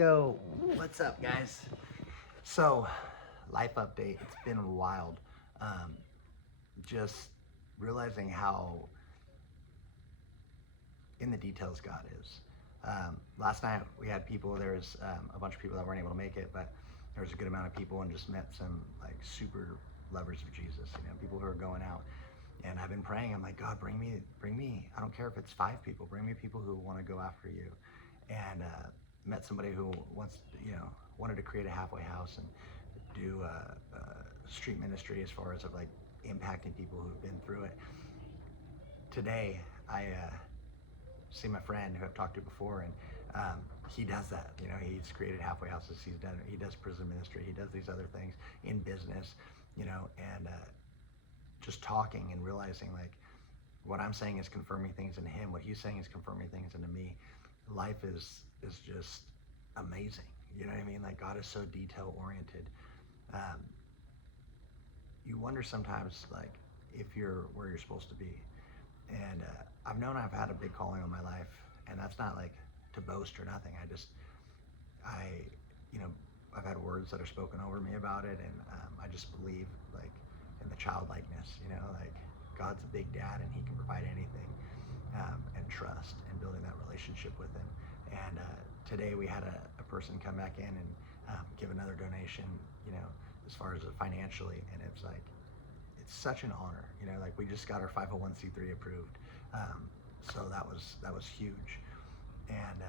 Yo, what's up, guys? So, life update. It's been wild. Um, just realizing how in the details God is. Last night we had people. There was a bunch of people that weren't able to make it, but there was a good amount of people, and just met some like super lovers of Jesus. People who are going out. And I've been praying. I'm like, God, bring me. I don't care if it's 5 people. Bring me people who want to go after you. And met somebody who wanted to create a halfway house and do street ministry as far as of like impacting people who've been through it. Today, I see my friend who I've talked to before, and he does that. He's created halfway houses. He does prison ministry. He does these other things in business. And just talking and realizing like what I'm saying is confirming things in him. What he's saying is confirming things into me. Life is just amazing. You know what I mean? Like God is so detail oriented. Um, you wonder sometimes like if you're where you're supposed to be. And I've known I've had a big calling on my life, and that's not like to boast or nothing. I, you know, I've had words that are spoken over me about it, and I just believe like in the childlikeness. Like God's a big dad, and He can provide anything, and trust and building that relationship with Him. And today we had a person come back in and give another donation. As far as financially, and it's like it's such an honor. Like we just got our 501c3 approved, so that was huge, and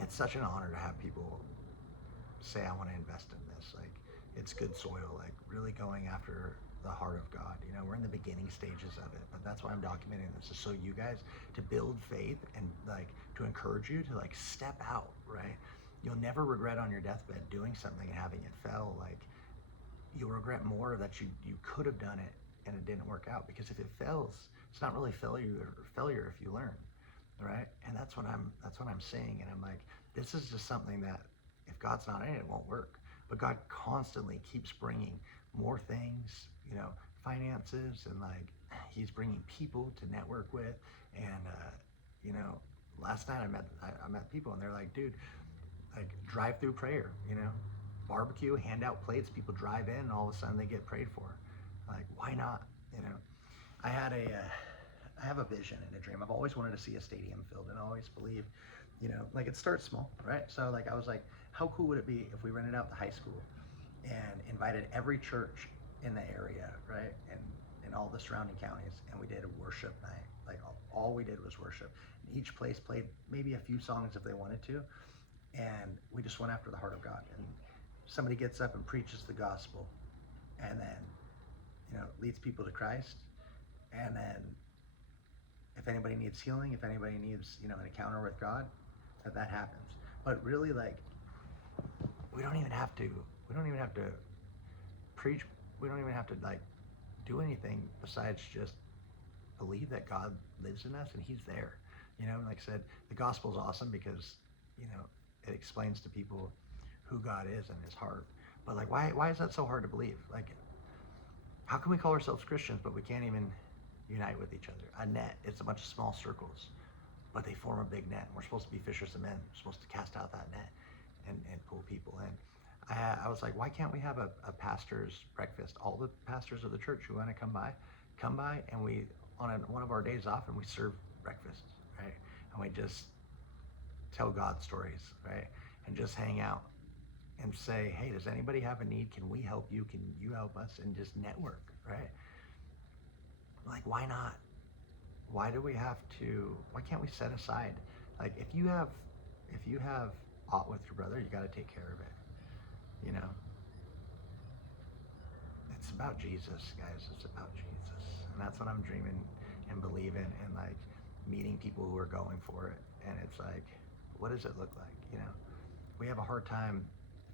it's such an honor to have people say I want to invest in this. Like it's good soil. Like really going after the heart of God. We're in the beginning stages of it, but that's why I'm documenting this, is so you guys to build faith and like to encourage you to like step out. Right? You'll never regret on your deathbed doing something and having it fail. Like you'll regret more that you could have done it and it didn't work out, because if it fails, it's not really failure if you learn, right? And that's what I'm saying. And I'm like, this is just something that if God's not in it, it won't work. But God constantly keeps bringing more things, finances, and like He's bringing people to network with. And you know, last night I met people, and they're like, dude, like drive-through prayer, barbecue, hand out plates, people drive in, and all of a sudden they get prayed for. Like, why not? I had I have a vision and a dream. I've always wanted to see a stadium filled, and I always believed, like it starts small, right? So like I was like, how cool would it be if we rented out the high school and invited every church in the area, right, and in all the surrounding counties, and we did a worship night. Like all we did was worship. And each place played maybe a few songs if they wanted to, and we just went after the heart of God. And somebody gets up and preaches the gospel, and then leads people to Christ. And then if anybody needs healing, if anybody needs an encounter with God, that happens. But really, like we don't even have to preach. We don't even have to like do anything besides just believe that God lives in us and He's there. Like I said, the gospel is awesome because it explains to people who God is and His heart. But like, why is that so hard to believe? Like, how can we call ourselves Christians but we can't even unite with each other? A net, it's a bunch of small circles, but they form a big net. We're supposed to be fishers of men. We're supposed to cast out that net and pull people in. I was like, why can't we have a pastor's breakfast? All the pastors of the church who want to come by, and we on one of our days off, and we serve breakfast, right? And we just tell God stories, right? And just hang out and say, hey, does anybody have a need? Can we help you? Can you help us? And just network, right? Like, why not? Why can't we set aside, like if you have aught with your brother, you got to take care of it. It's about Jesus, guys. It's about Jesus. And that's what I'm dreaming and believing, and like meeting people who are going for it. And it's like, what does it look like? We have a hard time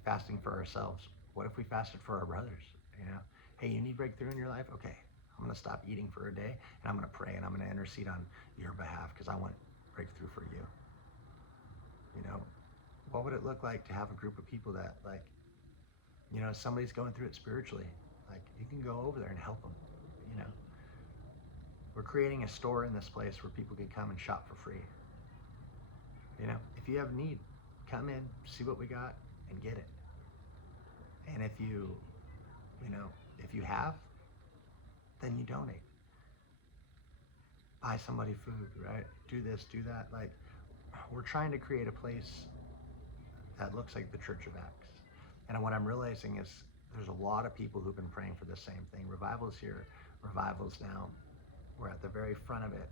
fasting for ourselves. What if we fasted for our brothers? Hey, you need breakthrough in your life? Okay, I'm going to stop eating for a day, and I'm going to pray, and I'm going to intercede on your behalf because I want breakthrough for you. What would it look like to have a group of people that like, somebody's going through it spiritually, like you can go over there and help them. We're creating a store in this place where people can come and shop for free. If you have need, come in, see what we got, and get it. And if if you have, then you donate. Buy somebody food, right? Do this, do that. Like, we're trying to create a place that looks like the Church of Acts. And what I'm realizing is there's a lot of people who've been praying for the same thing. Revival's here, revival's now. We're at the very front of it.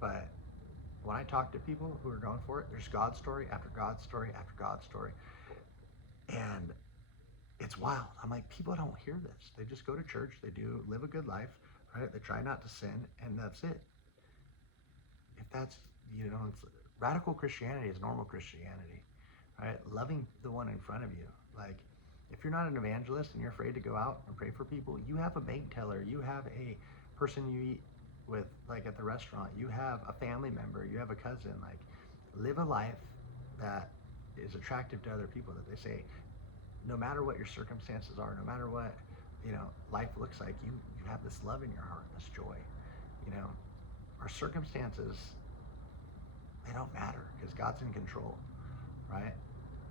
But when I talk to people who are going for it, there's God's story after God's story after God's story. And it's wild. I'm like, people don't hear this. They just go to church, they live a good life, right? They try not to sin, and that's it. If that's, it's radical Christianity is normal Christianity, right? Loving the one in front of you. Like, if you're not an evangelist and you're afraid to go out and pray for people, you have a bank teller, you have a person you eat with, like at the restaurant, you have a family member, you have a cousin. Like, live a life that is attractive to other people, that they say, no matter what your circumstances are, no matter what, life looks like, you have this love in your heart, this joy. Our circumstances, they don't matter because God's in control, right?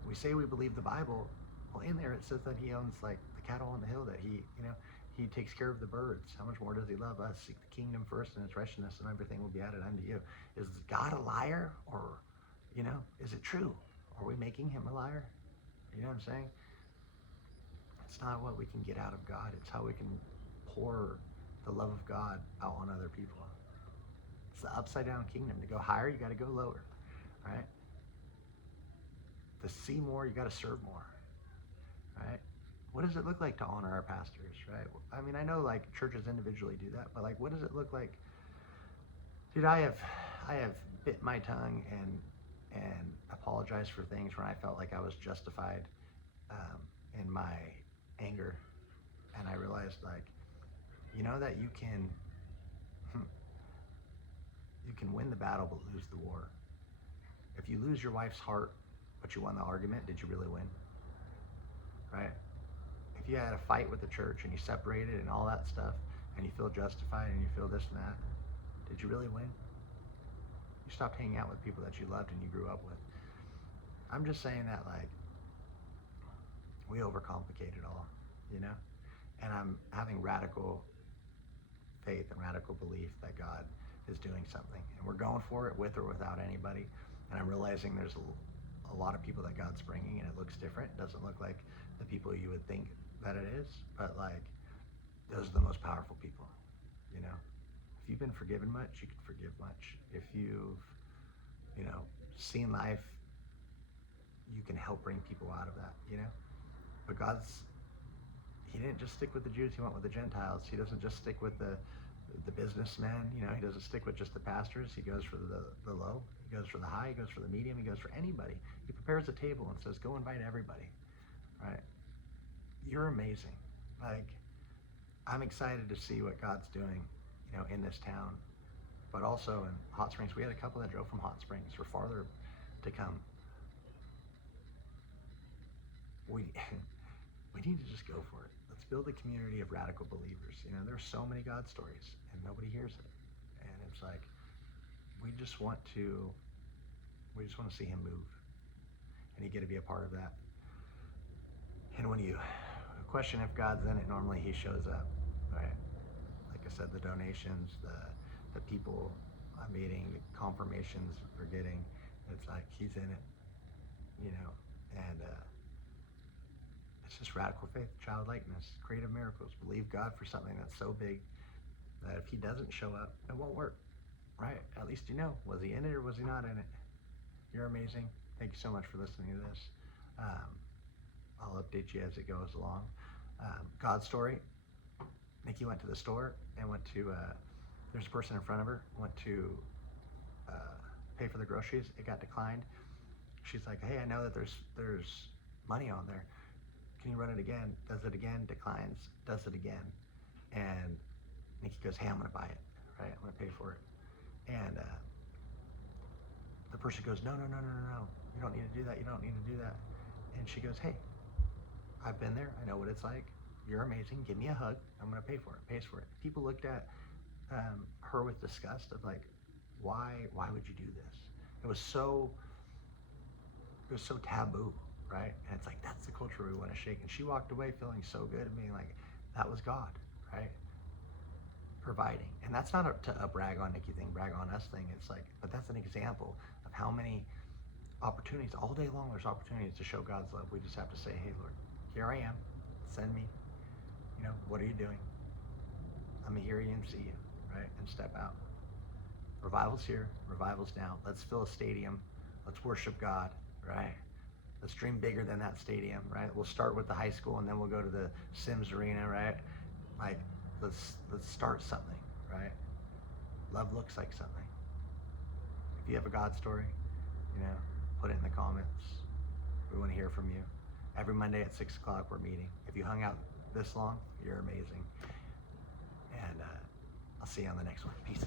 We say we believe the Bible. Well, in there it says that he owns like the cattle on the hill, that he takes care of the birds. How much more does he love us? Seek the kingdom first and its righteousness, and everything will be added unto you. Is God a liar, or, is it true? Are we making him a liar? You know what I'm saying? It's not what we can get out of God. It's how we can pour the love of God out on other people. It's the upside down kingdom. To go higher, you got to go lower, right? To see more, you got to serve more, right? What does it look like to honor our pastors, right? I mean, I know like churches individually do that, but like, what does it look like? Dude, I have bit my tongue and apologized for things when I felt like I was justified in my anger, and I realized, like, that you can win the battle but lose the war. If you lose your wife's heart but you won the argument, did you really win? Right? If you had a fight with the church and you separated and all that stuff, and you feel justified and you feel this and that, did you really win? You stopped hanging out with people that you loved and you grew up with. I'm just saying that, like, we overcomplicate it all, and I'm having radical faith and radical belief that God is doing something, and we're going for it with or without anybody. And I'm realizing there's a lot of people that God's bringing, and it looks different. It doesn't look like the people you would think that it is, but like, those are the most powerful people. If you've been forgiven much, you can forgive much. If you've seen life, you can help bring people out of that. But he didn't just stick with the Jews, he went with the Gentiles. He doesn't just stick with the businessmen, he doesn't stick with just the pastors. He goes for the low, he goes for the high, he goes for the medium, he goes for anybody. He prepares a table and says, go invite everybody, right? You're amazing. Like, I'm excited to see what God's doing, in this town, but also in Hot Springs. We had a couple that drove from Hot Springs for farther to come. We need to just go for it. Let's build a community of radical believers. There's so many God stories and nobody hears it. And it's like, we just want to see him move, and you get to be a part of that. And when you question if God's in it, normally he shows up, right? Like I said, the donations, the people I'm meeting, the confirmations we're getting, it's like he's in it, and it's just radical faith, childlikeness, creative miracles. Believe God for something that's so big that if he doesn't show up, it won't work, right? At least was he in it or was he not in it? You're amazing. Thank you so much for listening to this. I'll update you as it goes along. God's story. Nikki went to the store and went to, there's a person in front of her, went to pay for the groceries. It got declined. She's like, hey, I know that there's money on there. Can you run it again? Does it again, declines, does it again. And Nikki goes, hey, I'm gonna buy it, right? I'm gonna pay for it. And the person goes, no. You don't need to do that. You don't need to do that. And she goes, hey, I've been there. I know what it's like. You're amazing. Give me a hug. I'm gonna pay for it. Pays for it. People looked at her with disgust of like, why would you do this? It was was so taboo, right? And it's like, that's the culture we want to shake. And she walked away feeling so good and being like, that was God, right? Providing. And that's not a brag on Nikki thing, brag on us thing. It's like, but that's an example of how many opportunities, all day long, there's opportunities to show God's love. We just have to say, hey, Lord, here I am. Send me. You know, what are you doing? Let me hear you and see you, right? And step out. Revival's here. Revival's now. Let's fill a stadium. Let's worship God, right? Let's dream bigger than that stadium, right? We'll start with the high school and then we'll go to the Sims Arena, right? Like, let's start something, right? Love looks like something. If you have a God story, you know, put it in the comments. We want to hear from you. Every Monday at 6 o'clock, we're meeting. If you hung out this long, you're amazing. And I'll see you on the next one. Peace.